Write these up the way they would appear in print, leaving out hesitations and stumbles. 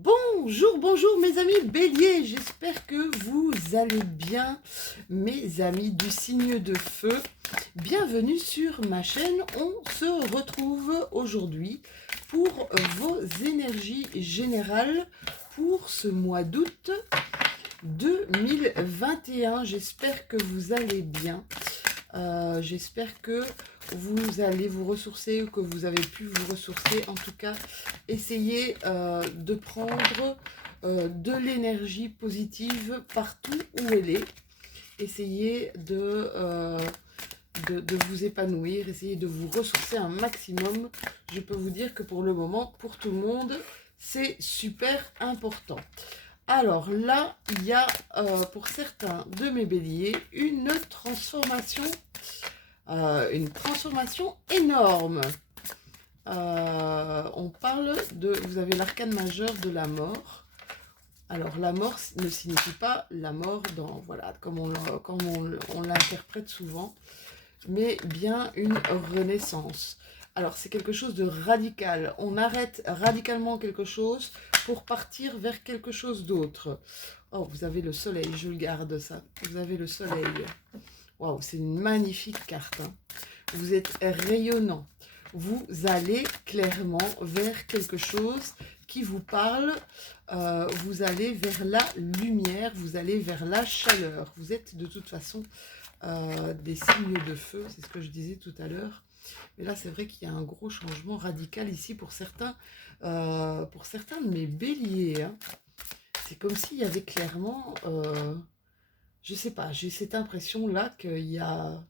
Bonjour, bonjour mes amis béliers, j'espère que vous allez bien, mes amis du signe de feu. Bienvenue sur ma chaîne, on se retrouve aujourd'hui pour vos énergies générales pour ce mois d'août 2021. J'espère que vous allez bien. J'espère que vous allez vous ressourcer ou que vous avez pu vous ressourcer. En tout cas, essayez de prendre de l'énergie positive partout où elle est. Essayez de vous épanouir, essayez de vous ressourcer un maximum. Je peux vous dire que pour le moment, pour tout le monde, c'est super important. Alors là, il y a pour certains de mes béliers une transformation énorme. On parle de, vous avez l'arcane majeur de la mort. Alors la mort ne signifie pas la mort dans, voilà, comme on l'interprète souvent, mais bien une renaissance. Alors c'est quelque chose de radical. On arrête radicalement quelque chose pour partir vers quelque chose d'autre. Oh, vous avez le soleil, je le garde ça. Vous avez le soleil. Waouh, c'est une magnifique carte. Hein. Vous êtes rayonnant. Vous allez clairement vers quelque chose qui vous parle. Vous allez vers la lumière, vous allez vers la chaleur. Vous êtes de toute façon des signes de feu, c'est ce que je disais tout à l'heure. Mais là, c'est vrai qu'il y a un gros changement radical ici pour certains de mes béliers. Hein. C'est comme s'il y avait clairement, je sais pas, j'ai cette impression-là qu'il y a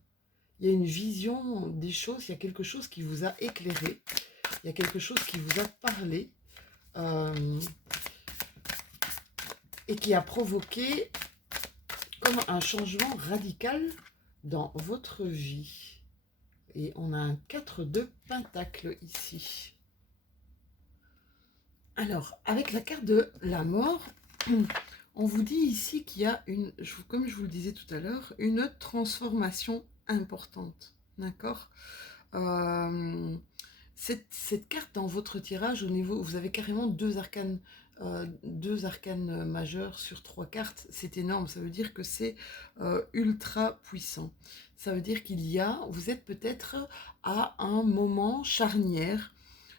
une vision des choses, il y a quelque chose qui vous a éclairé, il y a quelque chose qui vous a parlé et qui a provoqué comme un changement radical dans votre vie. Et on a un 4 de Pentacle ici. Alors, avec la carte de la mort, on vous dit ici qu'il y a une, comme je vous le disais tout à l'heure, une transformation importante. D'accord cette carte dans votre tirage, au niveau, vous avez carrément deux arcanes majeurs sur 3 cartes. C'est énorme, ça veut dire que c'est ultra puissant. Ça veut dire vous êtes peut-être à un moment charnière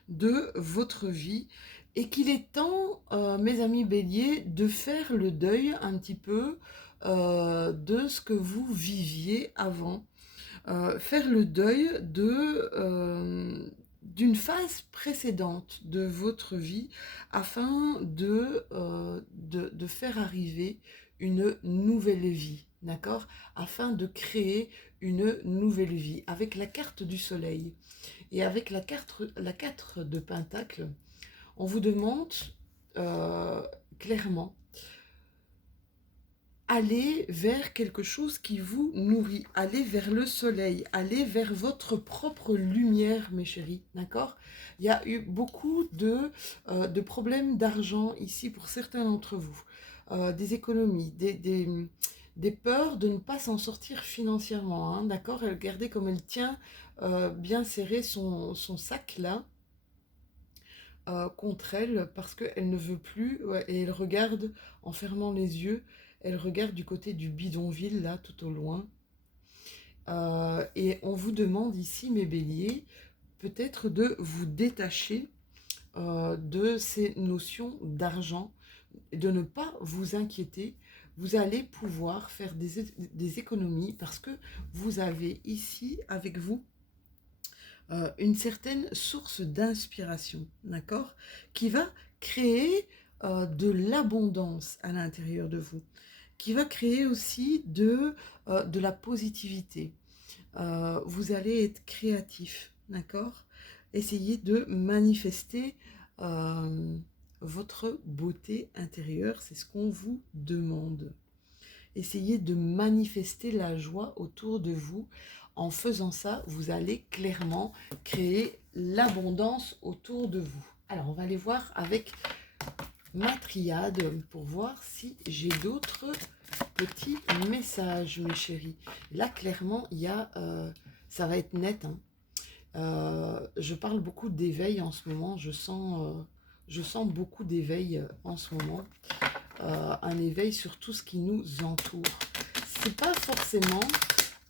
de votre vie et qu'il est temps, mes amis béliers, de faire le deuil un petit peu de ce que vous viviez avant. Faire le deuil d'une phase précédente de votre vie afin de faire arriver une nouvelle vie, d'accord? Afin de créer une nouvelle vie avec la carte du soleil et avec la 4 de Pentacle. On vous demande clairement, allez vers quelque chose qui vous nourrit, allez vers le soleil, allez vers votre propre lumière, mes chéris, d'accord? Il y a eu beaucoup de problèmes d'argent ici pour certains d'entre vous, des économies, des peurs de ne pas s'en sortir financièrement, hein, d'accord? Regardez comme elle tient bien serré son sac là, contre elle parce qu'elle ne veut plus, ouais, et elle regarde en fermant les yeux, elle regarde du côté du bidonville là tout au loin. Et on vous demande ici, mes béliers, peut-être de vous détacher de ces notions d'argent et de ne pas vous inquiéter. Vous allez pouvoir faire des économies parce que vous avez ici avec vous une certaine source d'inspiration, d'accord, qui va créer de l'abondance à l'intérieur de vous, qui va créer aussi de la positivité. Vous allez être créatif, d'accord. Essayez de manifester votre beauté intérieure, c'est ce qu'on vous demande. Essayez de manifester la joie autour de vous. En faisant ça, vous allez clairement créer l'abondance autour de vous. Alors, on va aller voir avec ma triade pour voir si j'ai d'autres petits messages, mes chéris. Là, clairement, il y a... ça va être net. Hein. Je parle beaucoup d'éveil en ce moment. Je sens je sens beaucoup d'éveil en ce moment. Un éveil sur tout ce qui nous entoure. C'est pas forcément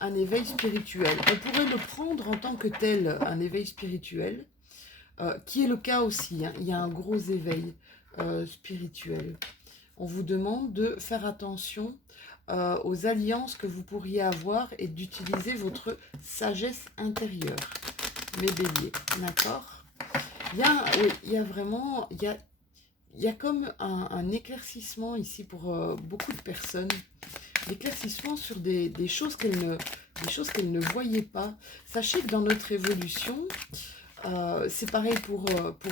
un éveil spirituel. On pourrait le prendre en tant que tel, un éveil spirituel, qui est le cas aussi. Hein. Il y a un gros éveil spirituel. On vous demande de faire attention aux alliances que vous pourriez avoir et d'utiliser votre sagesse intérieure, mes béliers, d'accord? Oui, il y a vraiment, il y a comme un éclaircissement ici pour beaucoup de personnes, l'éclaircissement sur des choses qu'elles ne voyaient pas. Sachez que dans notre évolution, c'est pareil pour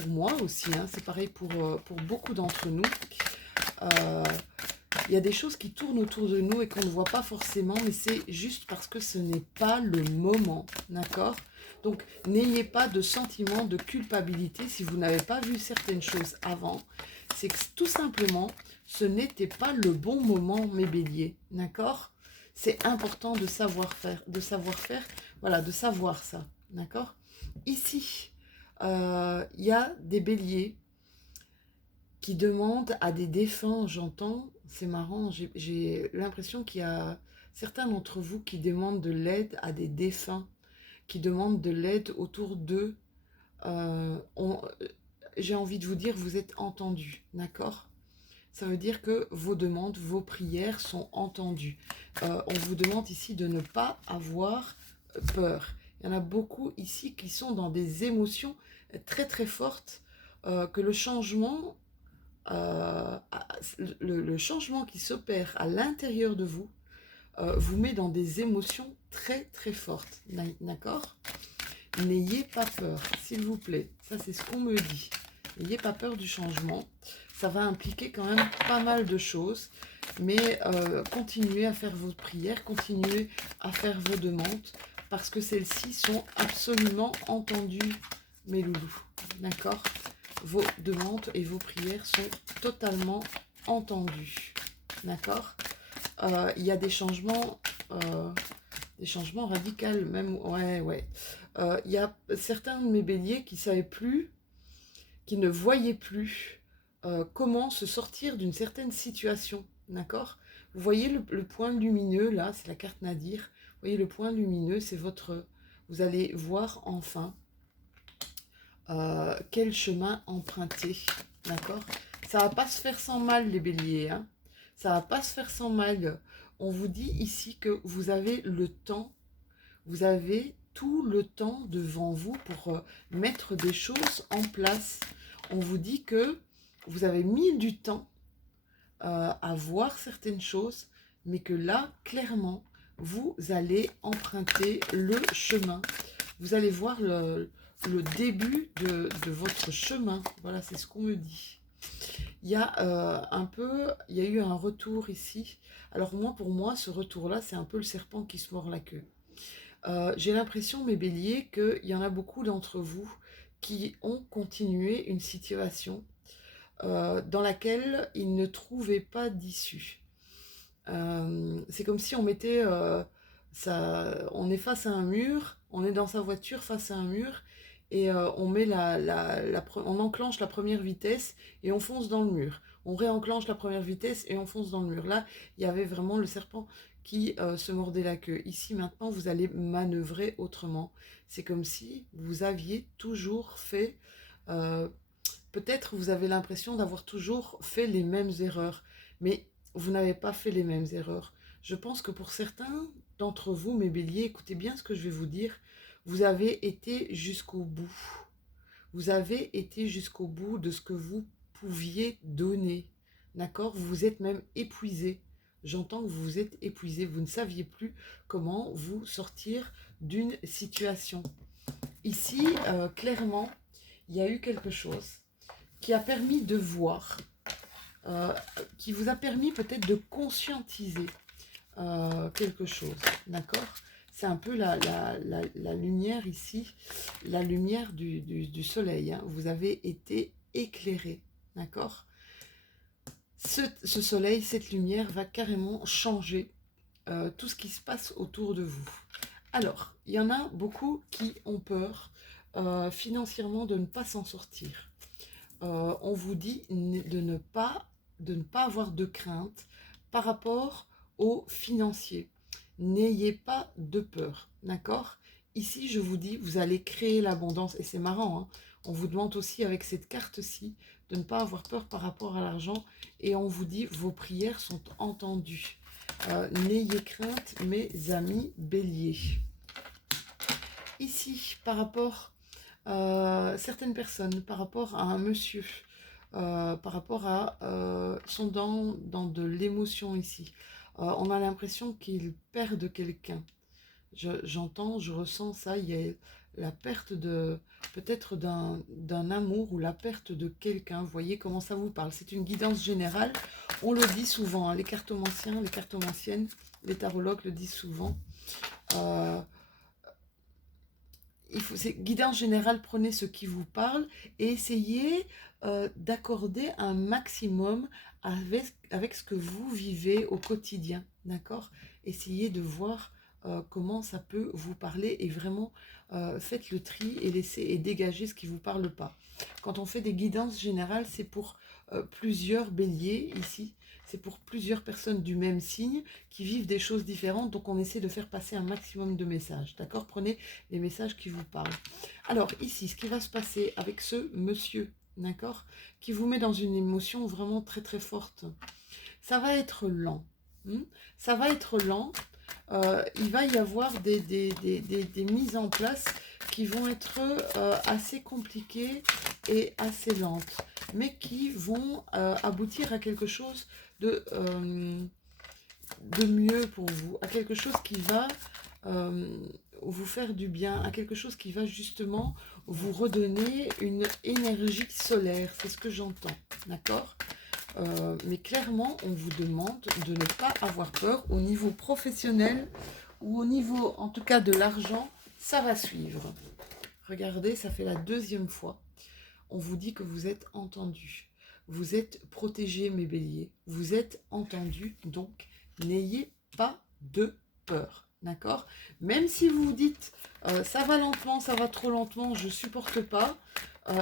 moi aussi, hein, c'est pareil pour beaucoup d'entre nous. Il y a des choses qui tournent autour de nous et qu'on ne voit pas forcément, mais c'est juste parce que ce n'est pas le moment, d'accord? Donc, n'ayez pas de sentiment de culpabilité si vous n'avez pas vu certaines choses avant. C'est que tout simplement, ce n'était pas le bon moment, mes béliers, d'accord? C'est important de savoir faire, voilà, de savoir ça, d'accord? Ici, il y a des béliers qui demandent à des défunts, j'entends, c'est marrant, j'ai l'impression qu'il y a certains d'entre vous qui demandent de l'aide à des défunts, qui demandent de l'aide autour d'eux. J'ai envie de vous dire, vous êtes entendus, d'accord? Ça veut dire que vos demandes, vos prières sont entendues. On vous demande ici de ne pas avoir peur. Il y en a beaucoup ici qui sont dans des émotions très très fortes, que le changement, le changement qui s'opère à l'intérieur de vous, vous met dans des émotions très très fortes, d'accord? N'ayez pas peur, s'il vous plaît. Ça, c'est ce qu'on me dit. N'ayez pas peur du changement. Ça va impliquer quand même pas mal de choses. Mais continuez à faire vos prières, continuez à faire vos demandes, parce que celles-ci sont absolument entendues, mes loulous. D'accord? Vos demandes et vos prières sont totalement entendues. D'accord? Il y a des changements radicaux, même, ouais. Il y a certains de mes béliers qui ne savaient plus, qui ne voyaient plus comment se sortir d'une certaine situation, d'accord? Vous voyez le point lumineux, là, c'est la carte Nadir. Vous voyez le point lumineux, c'est votre... Vous allez voir enfin quel chemin emprunter, d'accord? Ça va pas se faire sans mal, les béliers, hein? Ça va pas se faire sans mal. On vous dit ici que vous avez le temps, vous avez tout le temps devant vous pour mettre des choses en place. On vous dit que vous avez mis du temps à voir certaines choses, mais que là, clairement, vous allez emprunter le chemin. Vous allez voir le début de votre chemin. Voilà, c'est ce qu'on me dit. Il y a il y a eu un retour ici. Alors moi, pour moi, ce retour-là, c'est un peu le serpent qui se mord la queue. J'ai l'impression, mes béliers, qu'il y en a beaucoup d'entre vous qui ont continué une situation dans laquelle ils ne trouvaient pas d'issue. C'est comme si on mettait... on est face à un mur, on est dans sa voiture face à un mur, et on met on enclenche la première vitesse et on fonce dans le mur. On réenclenche la première vitesse et on fonce dans le mur. Là, il y avait vraiment le serpent qui se mordait la queue. Ici, maintenant, vous allez manœuvrer autrement. C'est comme si vous aviez toujours fait... peut-être vous avez l'impression d'avoir toujours fait les mêmes erreurs, mais vous n'avez pas fait les mêmes erreurs. Je pense que pour certains d'entre vous, mes béliers, écoutez bien ce que je vais vous dire, vous avez été jusqu'au bout. Vous avez été jusqu'au bout de ce que vous pouviez donner. D'accord? Vous vous êtes même épuisé. J'entends que vous vous êtes épuisé. Vous ne saviez plus comment vous sortir d'une situation. Ici, clairement, il y a eu quelque chose qui a permis de voir, qui vous a permis peut-être de conscientiser quelque chose, d'accord? C'est un peu la lumière ici, la lumière du soleil, hein. Vous avez été éclairé, d'accord? Ce soleil, cette lumière va carrément changer tout ce qui se passe autour de vous. Alors, il y en a beaucoup qui ont peur financièrement de ne pas s'en sortir. on vous dit de ne pas avoir de crainte par rapport aux financiers. N'ayez pas de peur, d'accord? Ici, je vous dis, vous allez créer l'abondance. Et c'est marrant, hein, on vous demande aussi avec cette carte-ci de ne pas avoir peur par rapport à l'argent. Et on vous dit, vos prières sont entendues. N'ayez crainte, mes amis béliers. Ici, par rapport à certaines personnes, par rapport à un monsieur, par rapport à... sont dans de l'émotion ici. On a l'impression qu'ils perdent quelqu'un. J'entends, je ressens ça, il y a la perte de peut-être d'un amour ou la perte de quelqu'un. Vous voyez comment ça vous parle. C'est une guidance générale. On le dit souvent, hein, les cartomanciens, les cartomanciennes, les tarologues le disent souvent. C'est guidance générale, prenez ce qui vous parle et essayez d'accorder un maximum avec ce que vous vivez au quotidien, d'accord? Essayez de voir comment ça peut vous parler et vraiment faites le tri et laissez et dégagez ce qui ne vous parle pas. Quand on fait des guidances générales, c'est pour plusieurs béliers ici, c'est pour plusieurs personnes du même signe qui vivent des choses différentes, donc on essaie de faire passer un maximum de messages, d'accord? Prenez les messages qui vous parlent. Alors ici, ce qui va se passer avec ce monsieur, d'accord, qui vous met dans une émotion vraiment très très forte, ça va être lent. Ça va être lent. Il va y avoir des mises en place qui vont être assez compliquées et assez lentes, mais qui vont aboutir à quelque chose de mieux pour vous, à quelque chose qui va vous faire du bien, à quelque chose qui va justement vous redonner une énergie solaire, c'est ce que j'entends, d'accord? Mais clairement, on vous demande de ne pas avoir peur au niveau professionnel ou au niveau, en tout cas, de l'argent, ça va suivre. Regardez, ça fait la deuxième fois. On vous dit que vous êtes entendus. Vous êtes protégés, mes béliers. Vous êtes entendus, donc n'ayez pas de peur. D'accord? Même si vous vous dites ça va lentement, ça va trop lentement, je ne supporte pas,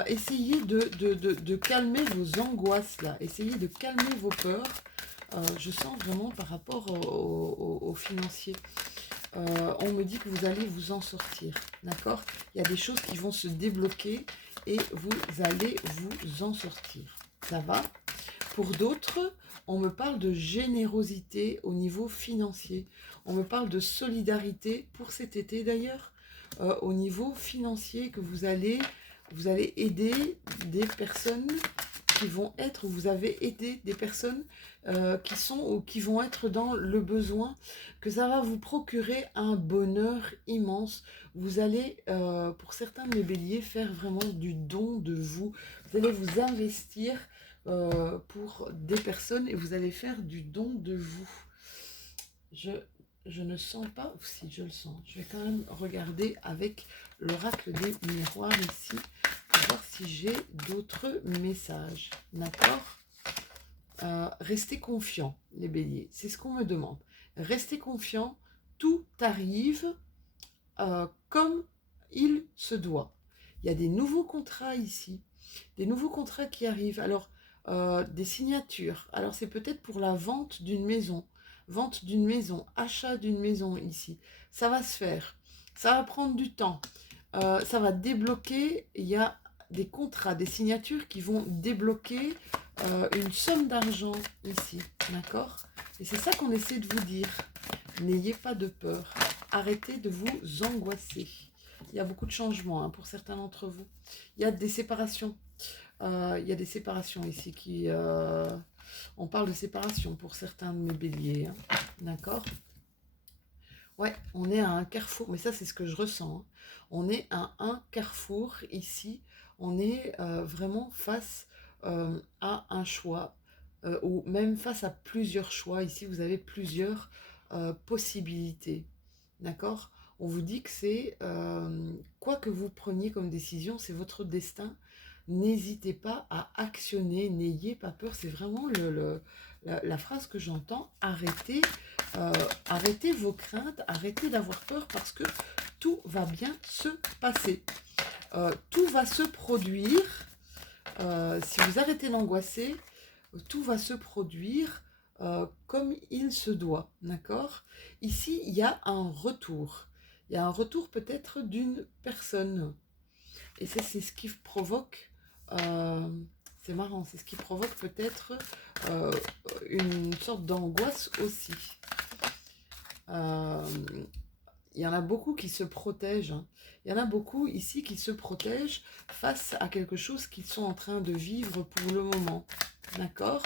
essayez de calmer vos angoisses là. Essayez de calmer vos peurs. Je sens vraiment par rapport aux financiers. On me dit que vous allez vous en sortir. D'accord? Il y a des choses qui vont se débloquer et vous allez vous en sortir. Ça va? Pour d'autres, on me parle de générosité au niveau financier. On me parle de solidarité pour cet été d'ailleurs, au niveau financier, que vous allez aider des personnes qui vont être, vous avez aidé des personnes qui sont ou qui vont être dans le besoin, que ça va vous procurer un bonheur immense. Vous allez, pour certains de mes béliers, faire vraiment du don de vous. Vous allez vous investir pour des personnes et vous allez faire du don de vous. Je ne sens pas, ou si je le sens, je vais quand même regarder avec l'oracle des miroirs ici, pour voir si j'ai d'autres messages, d'accord? Restez confiants, les béliers, c'est ce qu'on me demande. Restez confiants, tout arrive comme il se doit. Il y a des nouveaux contrats ici, des nouveaux contrats qui arrivent. Alors, des signatures. Alors, c'est peut-être pour la vente d'une maison, achat d'une maison ici. Ça va se faire. Ça va prendre du temps. Ça va débloquer. Il y a des contrats, des signatures qui vont débloquer une somme d'argent ici. D'accord? Et c'est ça qu'on essaie de vous dire. N'ayez pas de peur. Arrêtez de vous angoisser. Il y a beaucoup de changements hein, pour certains d'entre vous. Il y a des séparations. Il y a des séparations ici qui... on parle de séparation pour certains de mes béliers. Hein. D'accord? Ouais, on est à un carrefour. Mais ça, c'est ce que je ressens. Hein. On est à un carrefour ici. On est vraiment face à un choix. Ou même face à plusieurs choix. Ici, vous avez plusieurs possibilités. D'accord? On vous dit que c'est... quoi que vous preniez comme décision, c'est votre destin. N'hésitez pas à actionner, n'ayez pas peur. C'est vraiment la phrase que j'entends. Arrêtez, arrêtez vos craintes, arrêtez d'avoir peur parce que tout va bien se passer. Tout va se produire Si vous arrêtez d'angoisser, tout va se produire comme il se doit, d'accord? Ici, il y a un retour. Il y a un retour peut-être d'une personne. Et ça, c'est ce qui provoque, euh, c'est marrant, c'est ce qui provoque peut-être euh, une sorte d'angoisse aussi. Euh, il y en a beaucoup qui se protègent, hein. Il y en a beaucoup ici qui se protègent face à quelque chose qu'ils sont en train de vivre pour le moment. D'accord?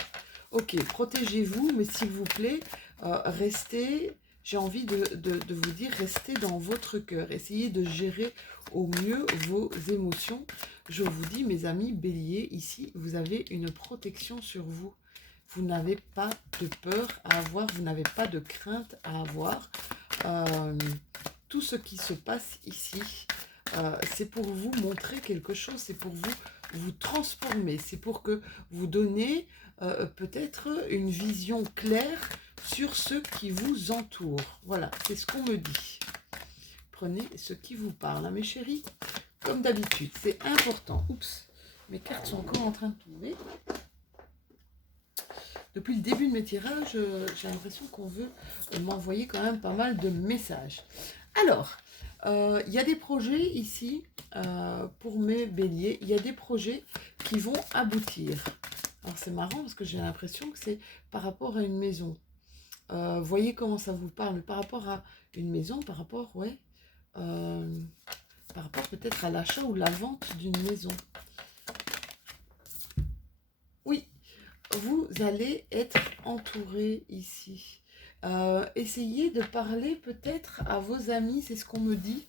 Ok, protégez-vous, mais s'il vous plaît, restez, j'ai envie de vous dire, restez dans votre cœur. Essayez de gérer au mieux vos émotions. Je vous dis, mes amis béliers, ici, vous avez une protection sur vous. Vous n'avez pas de peur à avoir, vous n'avez pas de crainte à avoir. Euh, tout ce qui se passe ici, c'est pour vous montrer quelque chose, c'est pour vous transformer, c'est pour que vous donnez peut-être une vision claire sur ceux qui vous entourent. Voilà, c'est ce qu'on me dit. Prenez ce qui vous parle, hein, mes chéris, comme d'habitude, c'est important. Oups, mes cartes sont encore en train de tomber. Depuis le début de mes tirages, j'ai l'impression qu'on veut m'envoyer quand même pas mal de messages. Alors, il y a des projets ici pour mes béliers. Il y a des projets qui vont aboutir. Alors, c'est marrant parce que j'ai l'impression que c'est par rapport à une maison. Voyez comment ça vous parle par rapport à une maison, par rapport, ouais, par rapport peut-être à l'achat ou la vente d'une maison. Oui, vous allez être entouré ici. Essayez de parler peut-être à vos amis, c'est ce qu'on me dit.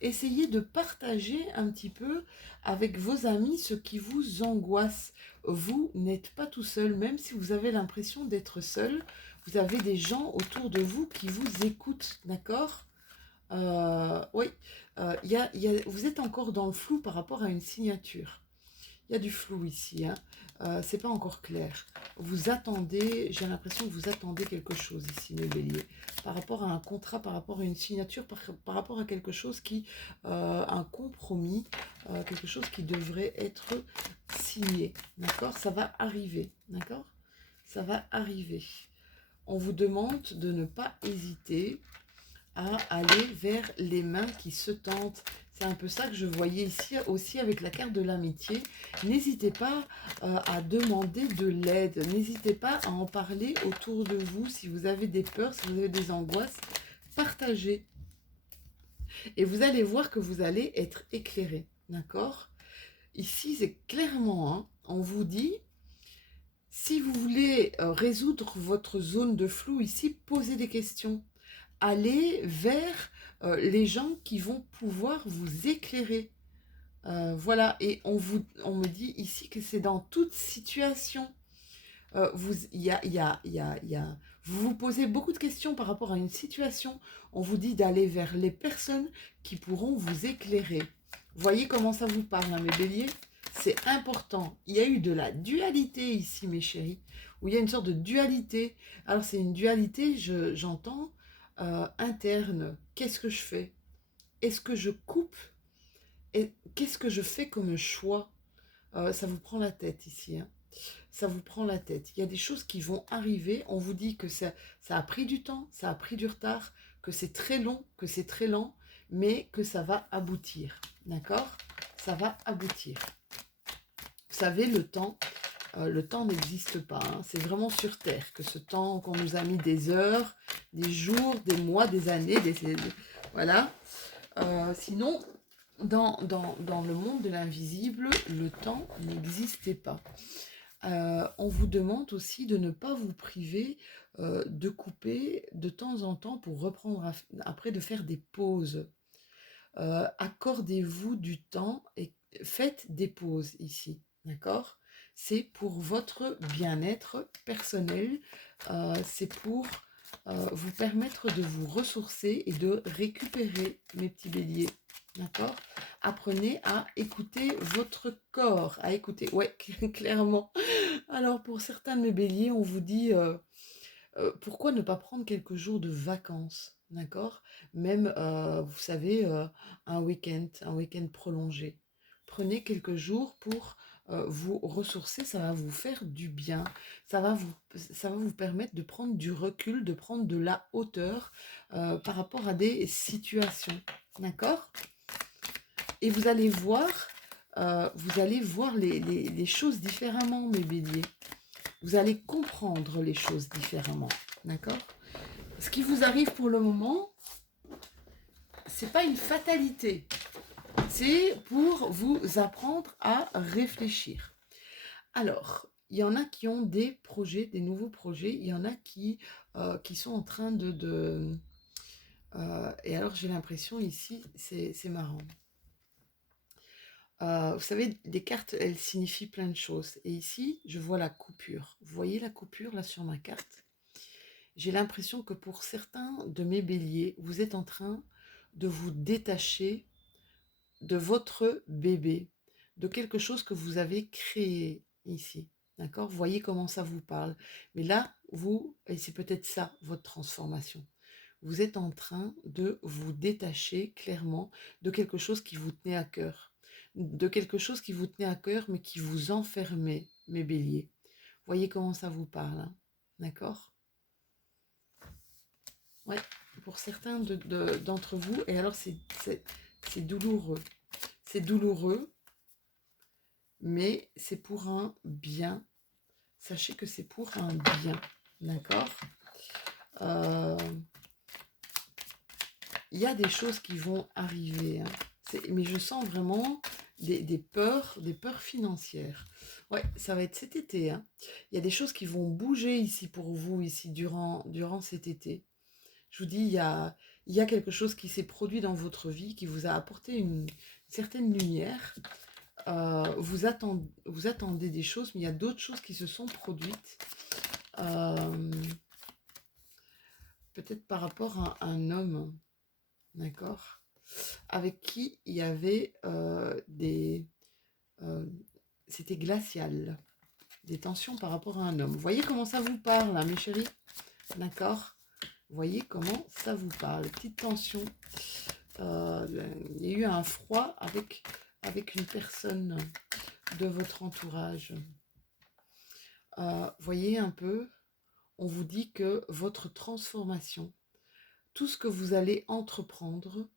Essayez de partager un petit peu avec vos amis ce qui vous angoisse. Vous n'êtes pas tout seul, même si vous avez l'impression d'être seul. Vous avez des gens autour de vous qui vous écoutent, d'accord? Oui, vous êtes encore dans le flou par rapport à une signature. Il y a du flou ici, hein. C'est pas encore clair. Vous attendez, j'ai l'impression que vous attendez quelque chose ici, mes béliers, par rapport à un contrat, par rapport à une signature, par rapport à quelque chose qui, un compromis, quelque chose qui devrait être signé, d'accord? Ça va arriver, d'accord? Ça va arriver. On vous demande de ne pas hésiter à aller vers les mains qui se tentent. C'est un peu ça que je voyais ici aussi avec la carte de l'amitié. N'hésitez pas à demander de l'aide. N'hésitez pas à en parler autour de vous. Si vous avez des peurs, si vous avez des angoisses, partagez. Et vous allez voir que vous allez être éclairé. D'accord? Ici, c'est clairement, hein, on vous dit, si vous voulez résoudre votre zone de flou ici, posez des questions. Allez vers les gens qui vont pouvoir vous éclairer. Voilà, et on me dit ici que c'est dans toute situation. Vous vous posez beaucoup de questions par rapport à une situation. On vous dit d'aller vers les personnes qui pourront vous éclairer. Voyez comment ça vous parle, hein, mes béliers? C'est important. Il y a eu de la dualité ici, mes chéris, où il y a une sorte de dualité. Alors, c'est une dualité, j'entends, interne. Qu'est-ce que je fais? Est-ce que je coupe? Et qu'est-ce que je fais comme choix? Ça vous prend la tête ici, hein. Ça vous prend la tête. Il y a des choses qui vont arriver. On vous dit que ça a pris du temps, ça a pris du retard, que c'est très long, que c'est très lent, mais que ça va aboutir. D'accord? Ça va aboutir. Vous savez, le temps n'existe pas, hein. C'est vraiment sur Terre que ce temps qu'on nous a mis des heures, des jours, des mois, des années, voilà. Sinon, dans le monde de l'invisible, le temps n'existait pas. On vous demande aussi de ne pas vous priver de couper de temps en temps pour reprendre après, de faire des pauses. Accordez-vous du temps et faites des pauses ici, d'accord? C'est pour votre bien-être personnel, c'est pour vous permettre de vous ressourcer et de récupérer, mes petits béliers, d'accord? Apprenez à écouter votre corps, à écouter, ouais, clairement. Alors, pour certains de mes béliers, on vous dit pourquoi ne pas prendre quelques jours de vacances, d'accord? Même, vous savez, un week-end prolongé. Prenez quelques jours pour vous ressourcer, ça va vous faire du bien. Ça va vous permettre de prendre du recul, de prendre de la hauteur par rapport à des situations. D'accord? Et vous allez voir les choses différemment, mes béliers. Vous allez comprendre les choses différemment. D'accord? Ce qui vous arrive pour le moment, c'est pas une fatalité. C'est pour vous apprendre à réfléchir. Alors, il y en a qui ont des projets, des nouveaux projets. Il y en a qui sont en train et alors, j'ai l'impression ici, c'est marrant. Vous savez, les cartes, elles signifient plein de choses. Et ici, je vois la coupure. Vous voyez la coupure là sur ma carte? J'ai l'impression que pour certains de mes béliers, vous êtes en train de vous détacher de votre bébé, de quelque chose que vous avez créé ici. D'accord? Vous voyez comment ça vous parle. Mais là, et c'est peut-être ça, votre transformation. Vous êtes en train de vous détacher clairement de quelque chose qui vous tenait à cœur. De quelque chose qui vous tenait à cœur, mais qui vous enfermait, mes béliers. Voyez comment ça vous parle. Hein? D'accord? Ouais, pour certains d'entre vous. Et alors, c'est douloureux. C'est douloureux, mais c'est pour un bien. Sachez que c'est pour un bien. D'accord? Il y a des choses qui vont arriver. Hein. Mais je sens vraiment des peurs financières. Ouais, ça va être cet été. Hein. Il y a des choses qui vont bouger ici pour vous, ici, durant cet été. Je vous dis, il y a quelque chose qui s'est produit dans votre vie, qui vous a apporté une certaine lumière. Vous attendez des choses, mais il y a d'autres choses qui se sont produites. Peut-être par rapport à un homme, d'accord, avec qui il y avait c'était glacial, des tensions par rapport à un homme. Vous voyez comment ça vous parle, hein, mes chéris? D'accord? Vous voyez comment ça vous parle? Petite tension. Il y a eu un froid avec une personne de votre entourage. Voyez un peu, on vous dit que votre transformation, tout ce que vous allez entreprendre,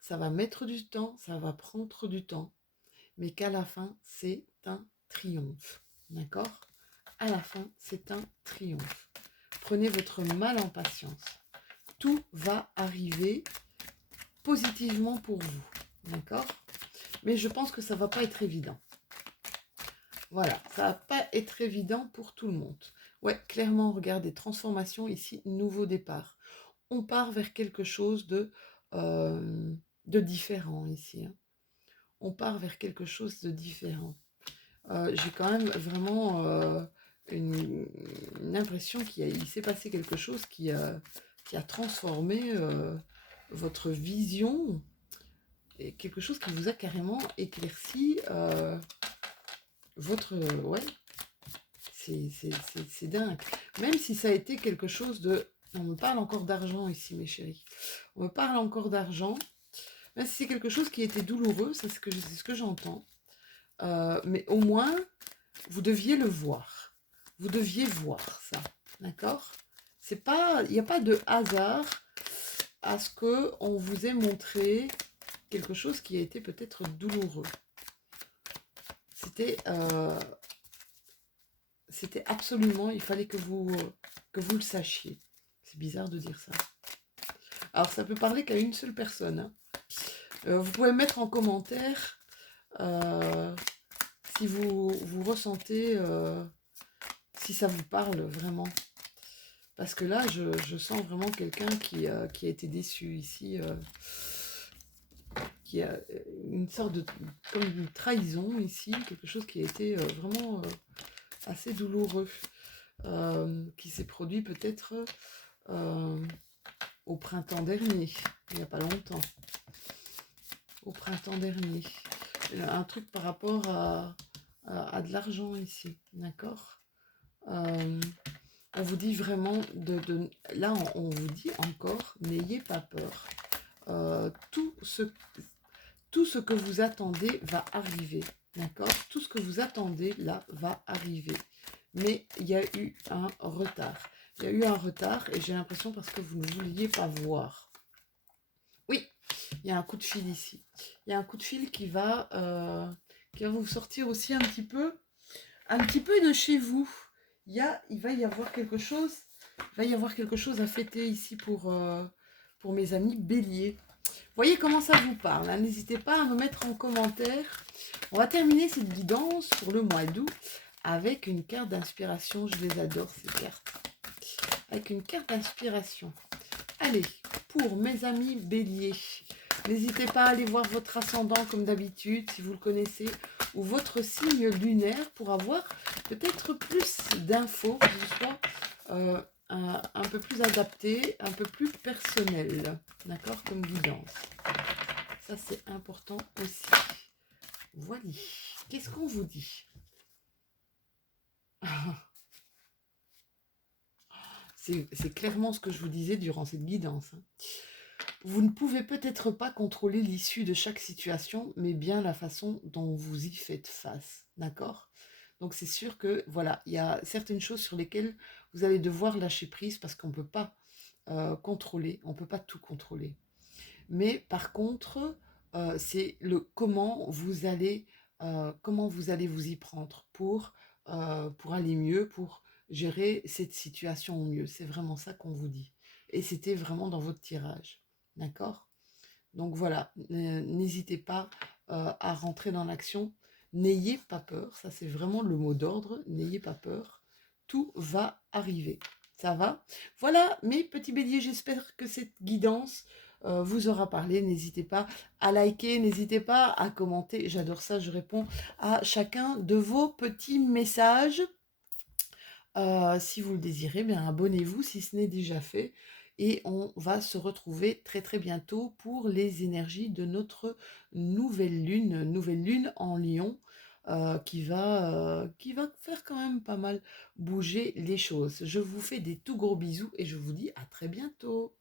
ça va mettre du temps, ça va prendre du temps, mais qu'à la fin, c'est un triomphe. D'accord? À la fin, c'est un triomphe. Prenez votre mal en patience. Tout va arriver positivement pour vous. D'accord? Mais je pense que ça ne va pas être évident. Voilà, ça va pas être évident pour tout le monde. Ouais, clairement, regardez, transformation ici, nouveau départ. On part vers quelque chose de différent ici. Hein. On part vers quelque chose de différent. J'ai quand même vraiment une impression qu'il s'est passé quelque chose qui a transformé votre vision et quelque chose qui vous a carrément éclairci votre... ouais, c'est dingue. Même si ça a été quelque chose de... On me parle encore d'argent ici, mes chéris. On me parle encore d'argent. Même si c'est quelque chose qui était douloureux, c'est ce que j'entends. Mais au moins, vous deviez le voir. Vous deviez voir ça. D'accord? Il n'y a pas de hasard à ce qu'on vous ait montré quelque chose qui a été peut-être douloureux. C'était absolument, il fallait que vous le sachiez. C'est bizarre de dire ça. Alors, ça peut parler qu'à une seule personne. Hein. Vous pouvez mettre en commentaire si vous ressentez, si ça vous parle vraiment. Parce que là, je sens vraiment quelqu'un qui a été déçu ici, qui a une sorte de, comme une trahison ici, quelque chose qui a été vraiment assez douloureux, qui s'est produit peut-être au printemps dernier, il n'y a pas longtemps. Au printemps dernier. Un truc par rapport à de l'argent ici, d'accord? On vous dit vraiment, là on vous dit encore, n'ayez pas peur. Tout ce que vous attendez va arriver. D'accord? Tout ce que vous attendez, là, va arriver. Mais il y a eu un retard. Il y a eu un retard et j'ai l'impression parce que vous ne vouliez pas voir. Oui, il y a un coup de fil ici. Il y a un coup de fil qui va vous sortir aussi un petit peu de chez vous. Il va y avoir quelque chose, il va y avoir quelque chose à fêter ici pour mes amis béliers. Voyez comment ça vous parle, hein. N'hésitez pas à me mettre en commentaire. On va terminer cette guidance pour le mois d'août avec une carte d'inspiration. Je les adore ces cartes. Avec une carte d'inspiration. Allez, pour mes amis béliers, n'hésitez pas à aller voir votre ascendant comme d'habitude, si vous le connaissez, ou votre signe lunaire pour avoir peut-être plus d'infos, que ce soit un peu plus adapté, un peu plus personnel, d'accord, comme guidance. Ça, c'est important aussi. Voilà. Qu'est-ce qu'on vous dit? C'est clairement ce que je vous disais durant cette guidance, hein. Vous ne pouvez peut-être pas contrôler l'issue de chaque situation, mais bien la façon dont vous y faites face, d'accord? Donc c'est sûr que, voilà, il y a certaines choses sur lesquelles vous allez devoir lâcher prise parce qu'on ne peut pas contrôler, on ne peut pas tout contrôler. Mais par contre, c'est le comment vous allez vous y prendre pour aller mieux, pour gérer cette situation au mieux. C'est vraiment ça qu'on vous dit. Et c'était vraiment dans votre tirage. D'accord? Donc voilà, n'hésitez pas à rentrer dans l'action. N'ayez pas peur, ça c'est vraiment le mot d'ordre. N'ayez pas peur, tout va arriver. Ça va? Voilà, mes petits béliers, j'espère que cette guidance vous aura parlé. N'hésitez pas à liker, n'hésitez pas à commenter. J'adore ça, je réponds à chacun de vos petits messages. Si vous le désirez, bien abonnez-vous si ce n'est déjà fait. Et on va se retrouver très très bientôt pour les énergies de notre nouvelle lune en Lion, qui va faire quand même pas mal bouger les choses. Je vous fais des tout gros bisous et je vous dis à très bientôt.